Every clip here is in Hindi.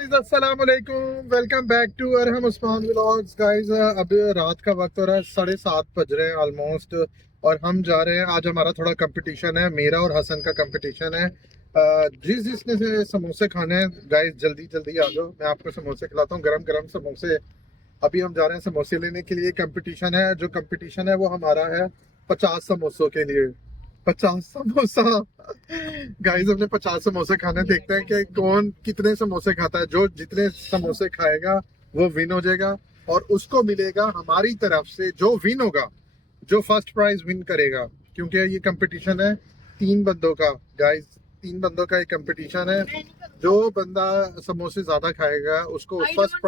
अस्सलाम वालेकुम, welcome back to Arham Usman vlogs. Guys अब रात का वक्त हो रहा है, 7:30 बज रहे हैं ऑलमोस्ट। और हम जा रहे हैं, आज हमारा थोड़ा कंपटीशन है, मेरा और हसन का कंपटीशन है। जिसने से समोसे खाने हैं गाइस, जल्दी जल्दी आ जाओ, मैं आपको समोसे खिलाता हूँ, गरम गरम समोसे। अभी हम जा रहे हैं समोसे लेने के लिए। कंपटीशन है, जो कंपटीशन है वो हमारा है 50 समोसों के लिए। 50 समोसा गाइस, हमने 50 समोसे खाने। देखते हैं कि कौन कितने समोसे खाता है। जो जितने समोसे खाएगा वो विन हो जाएगा, और उसको मिलेगा हमारी तरफ से, जो विन होगा, जो फर्स्ट प्राइज विन करेगा। क्योंकि ये कंपटीशन है 3 बंदों का गाइस, 3 बंदों का ये कंपटीशन है। जो बंदा समोसे ज्यादा खाएगा उसको फर्स्ट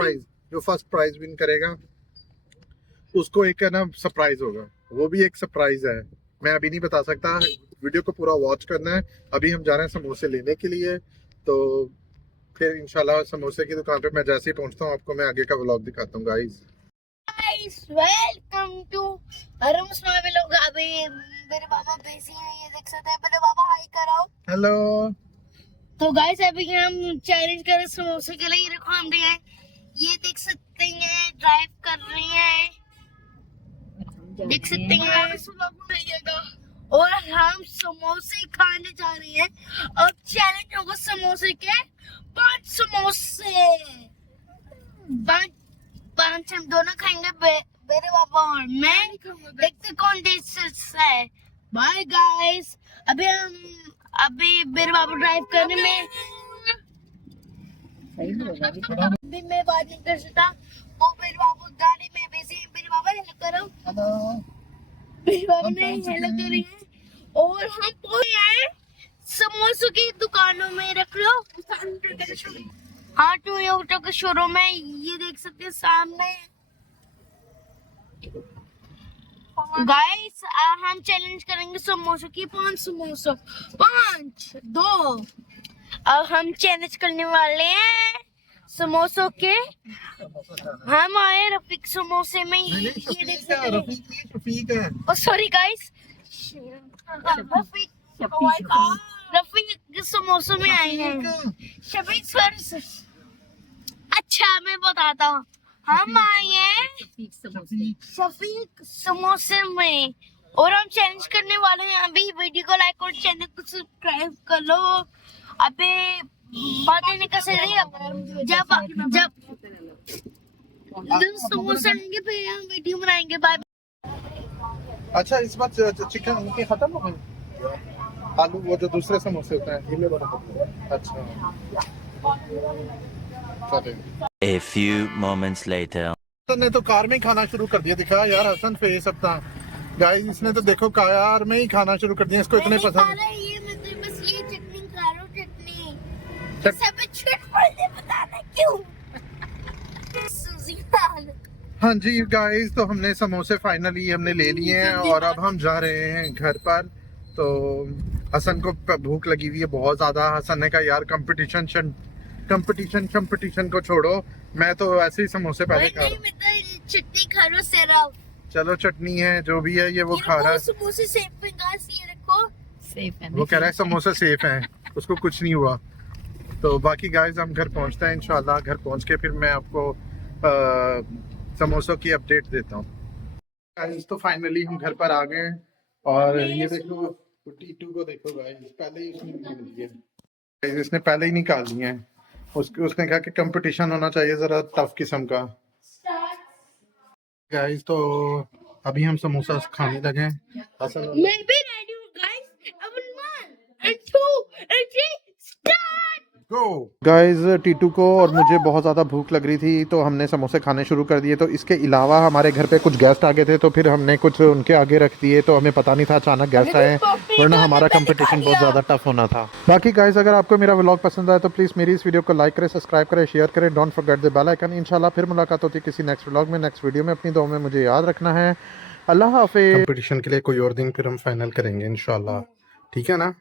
प्राइज विन करेगा, उसको एक है ना सरप्राइज होगा। वो भी एक सरप्राइज है, मैं अभी नहीं बता सकता। वीडियो को पूरा वॉच करना है। अभी हम जा रहे हैं समोसे लेने के लिए, तो फिर इंशाल्लाह समोसे की दुकान पे मैं जैसे ही पहुंचता हूँ आपको मैं आगे का व्लॉग दिखाता हूँ guys. Welcome to Arham Usman vlog. अभी मेरे पापा बिजी हैं, ये देख सकते हैं। मेरे पापा हाय कराओ। हेलो। तो गाइस अभी हम चैलेंज कर रहे हैं समोसे के लिए। ये देखो हम भी हैं, ये देख सकते हैं, ड्राइव कर रहे हैं, देख सकते हैं। और हम समोसे खाने जा रहे हैं। अब चैलेंज होगा समोसे के 5 समोसे। 5 हम दोनों खाएंगे, मेरे पापा और मैं। देखते कौन टेस्ट है। Bye guys. अभी मेरे पापा ड्राइव करने में, अभी मैं बात नहीं कर सकता। वो मेरे पापा गाड़ी में बिजी है। मेरे पापा हेल्प करो। मेरे पापा ने हेल्प करी है। और हम पहुंचे हैं समोसों की दुकानों में। रख लो। हाँ, टोयोटा के शोरूम है, ये देख सकते हैं सामने। गाइस हम चैलेंज करेंगे समोसों की 5 समोसों। 5 2। अब हम चैलेंज करने वाले हैं समोसों के। हम आए रफीक समोसे में, ये देख सकते हैं। सॉरी गाइस, रफीक समोसों में आए हैं। शफीक सर, अच्छा मैं बताता हूँ। हम आए हैं शफीक समोसे में, और हम चैलेंज करने वाले हैं। अभी वीडियो को लाइक और चैनल को सब्सक्राइब कर लो। अभी बातें नहीं कर सकते। जब समोसे आएंगे फिर हम वीडियो बनाएंगे। बाय। अच्छा, इस बार चिकन उनके खत्म हो गए, आलू वो जो दूसरे समोसे होते हैं ढीले वाले। अच्छा चले। A few moments later. Hasan ने तो कार में ही खाना शुरू कर दिया। दिखा यार हसन फेस अपना। गाइस इसने तो देखो कार में ही खाना शुरू कर दिया, इसको इतने पसंद है। ये मतलब बस ये चटनी खा रहा हूँ, चटनी सब छुट पड़े, बताना क्यों। हाँ जी गाइस, तो हमने समोसे फाइनली हमने ले लिए हैं, और अब हम जा रहे हैं घर पर। तो हसन को भूख लगी हुई है बहुत ज्यादा। हसन ने कहा यार कंपटीशन को छोड़ो, मैं तो ऐसे ही समोसे पहले खा रहा हूँ। चटनी खा रहा हूँ सिर्फ। चलो चटनी है जो भी है, ये वो खा रहा है। समोसे सेफ है गाइस, ये रखो सेफ है। वो कह रहा है समोसे सेफ हैं, उसको कुछ नहीं हुआ। तो बाकी गाइस हम घर पहुंचते हैं इंशाल्लाह। घर पहुंच के फिर मैं आपको समोसों की अपडेट देता हूँ गाइस। तो फाइनली हम घर पर आ गए हैं, और ये देखो टीटू को देखो गाइस, पहले ही उसने निकाल लिया है। इसने पहले ही निकाल लिए हैं। उसने कहा कि कंपटीशन होना चाहिए जरा टफ किस्म का। गाइस तो अभी हम समोसा खाने लगे हैं। मैं भी रेडी हूँ गाइस। अब 1 and 2 and 3 start. Guys Titu को और मुझे बहुत ज़्यादा भूख लग रही थी, तो हमने समोसे खाने शुरू कर दिए। तो इसके अलावा हमारे घर पे कुछ गेस्ट आ गए थे, तो फिर हमने कुछ उनके आगे रख दिए। तो हमें पता नहीं था अचानक गेस्ट आए, वरना हमारा कंपटीशन बहुत ज़्यादा टफ होना था। बाकी गाइस अगर आपको मेरा व्लॉग पसंद आया तो प्लीज़ मेरी इस वीडियो को लाइक करें, सब्सक्राइब करें, शेयर करें। Don't forget the bell icon. इंशाल्लाह फिर मुलाकात होती है किसी नेक्स्ट व्लॉग में, नेक्स्ट वीडियो में। अपनी दुआ में मुझे याद रखना है। अल्लाह हाफिज़। कंपटीशन के लिए कोई और दिन फिर हम फाइनल करेंगे इंशाल्लाह, ठीक है ना।